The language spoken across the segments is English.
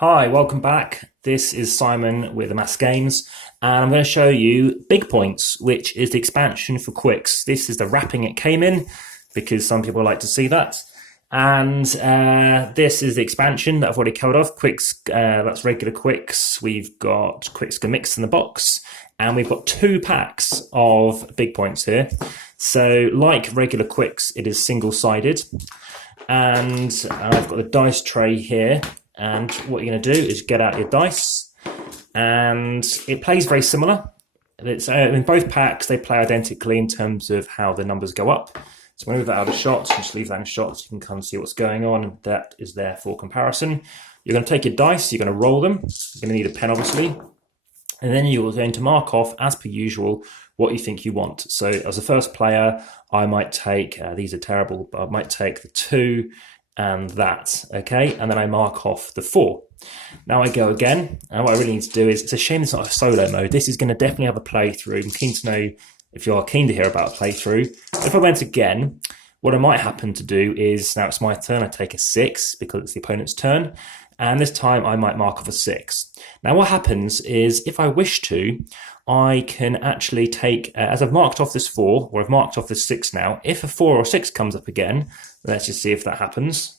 Hi, welcome back. This is Simon with Amass Games, and I'm going to show you Big Points, which is the expansion for Qwixx. This is the wrapping it came in, because some people like to see that. And this is the expansion that I've already covered off. Qwixx, that's regular Qwixx. We've got Qwixx gemixxt in the box, and we've got 2 packs of Big Points here. So, like regular Qwixx, it is single-sided. And I've got the dice tray here. And what you're going to do is get out your dice, and it plays very similar. It's in both packs, they play identically in terms of how the numbers go up. So I'm going to move that out of shot, just leave that in shot so you can kind of see what's going on, and that is there for comparison. You're going to take your dice, you're going to roll them. You're going to need a pen, obviously. And then you're going to mark off, as per usual, what you think you want. So as a first player, I might take, these are terrible, but I might take the 2, and that, okay? And then I mark off the 4. Now I go again, and what I really need to do is, it's a shame it's not a solo mode. This is going to definitely have a playthrough. I'm keen to know if you are keen to hear about a playthrough. If I went again, what I might happen to do is, now it's my turn, I take a 6 because it's the opponent's turn, and this time I might mark off a 6. Now what happens is, if I wish to, I can actually take, as I've marked off this 4, or I've marked off this 6 now, if a 4 or 6 comes up again, let's just see if that happens.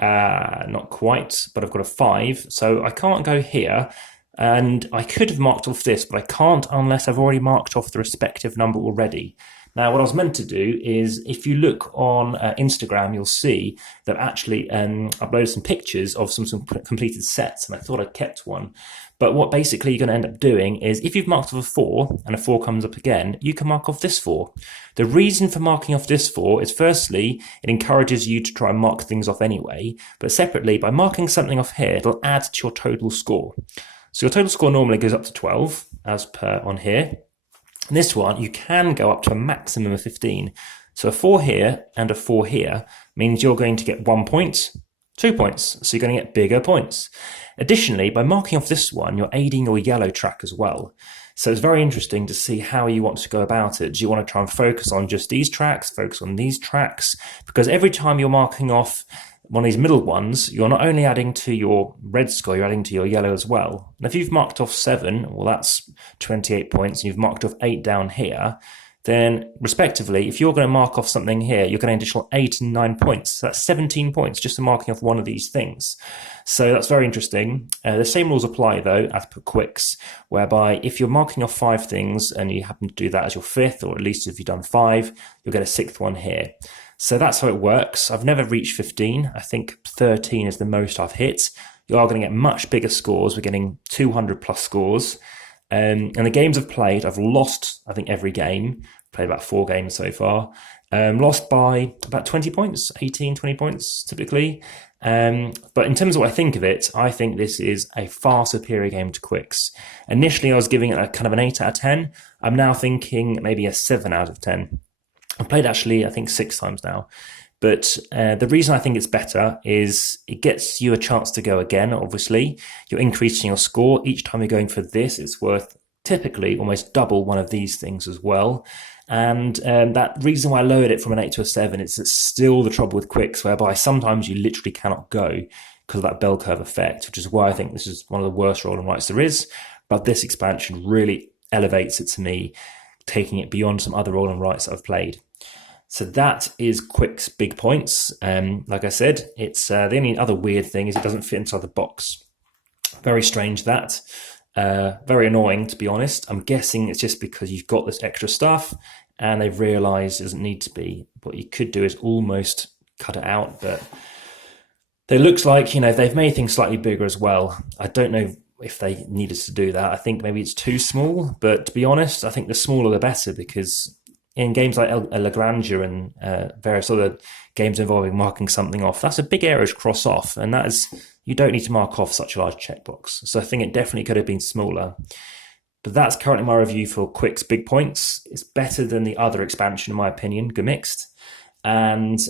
Not quite, but I've got a 5, so I can't go here, and I could have marked off this, but I can't unless I've already marked off the respective number already. Now, what I was meant to do is, if you look on Instagram, you'll see that I've actually uploaded some pictures of some completed sets, and I thought I'd kept one. But what basically you're going to end up doing is, if you've marked off a 4 and a 4 comes up again, you can mark off this 4. The reason for marking off this 4 is, firstly, it encourages you to try and mark things off anyway, but separately, by marking something off here, it'll add to your total score. So your total score normally goes up to 12, as per on here. In this one, you can go up to a maximum of 15. So a 4 here and a 4 here means you're going to get 1 point, 2 points. So you're going to get bigger points. Additionally, by marking off this one, you're aiding your yellow track as well. So it's very interesting to see how you want to go about it. Do you want to try and focus on just these tracks, focus on these tracks? Because every time you're marking off one of these middle ones, you're not only adding to your red score, you're adding to your yellow as well. And if you've marked off 7, well, that's 28 points, and you've marked off 8 down here, then respectively, if you're going to mark off something here, you're getting an additional 8 and 9 points. So that's 17 points just for marking off one of these things. So that's very interesting. The same rules apply, though, as per Qwixx, whereby if you're marking off 5 things and you happen to do that as your 5th, or at least if you've done 5, you'll get a 6th one here. So that's how it works. I've never reached 15. I think 13 is the most I've hit. You are going to get much bigger scores. We're getting 200 plus scores. And the games I've played, I've lost, I think, every game. Played about 4 games so far. Lost by about 20 points, 18, 20 points typically. But in terms of what I think of it, I think this is a far superior game to Qwixx. Initially, I was giving it a kind of an 8 out of 10. I'm now thinking maybe a 7 out of 10. I've played actually, I think, 6 times now. But the reason I think it's better is it gets you a chance to go again, obviously. You're increasing your score. Each time you're going for this, it's worth typically almost double one of these things as well. And that reason why I lowered it from an 8 to a 7, it's still the trouble with Qwixx, whereby sometimes you literally cannot go because of that bell curve effect, which is why I think this is one of the worst roll and writes there is. But this expansion really elevates it to me, taking it beyond some other roll and writes that I've played. So that is Qwixx Big Points. Like I said, it's the only other weird thing is it doesn't fit inside the box. Very strange that. Very annoying, to be honest. I'm guessing it's just because you've got this extra stuff and they've realised it doesn't need to be. What you could do is almost cut it out, but it looks like, you know, they've made things slightly bigger as well. I don't know if they needed to do that. I think maybe it's too small, but to be honest, I think the smaller the better, because in games like Lagrange and various other games involving marking something off, that's a big area to cross off, and that is, you don't need to mark off such a large checkbox. So I think it definitely could have been smaller. But that's currently my review for Qwixx Big Points. It's better than the other expansion, in my opinion, gemixxt. And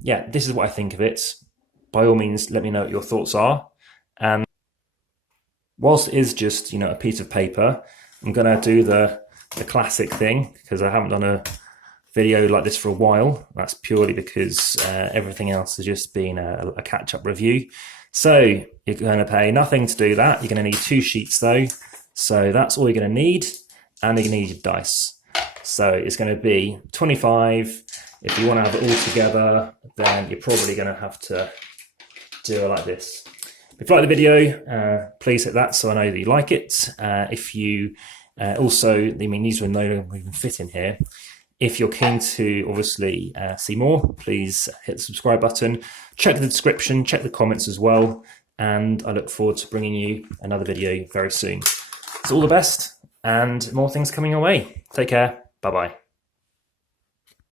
yeah, this is what I think of it. By all means, let me know what your thoughts are. And whilst it is just, you know, a piece of paper, I'm going to do the classic thing, because I haven't done a video like this for a while. That's purely because everything else has just been a catch-up review. So you're going to pay nothing to do that. You're going to need 2 sheets though. So that's all you're going to need. And you're going to need your dice. So it's going to be 25. If you want to have it all together, then you're probably going to have to do it like this. If you like the video, please hit that so I know that you like it. If you also, I mean, these will no longer even fit in here. If you're keen to obviously see more, please hit the subscribe button. Check the description, check the comments as well. And I look forward to bringing you another video very soon. So all the best and more things coming your way. Take care. Bye-bye.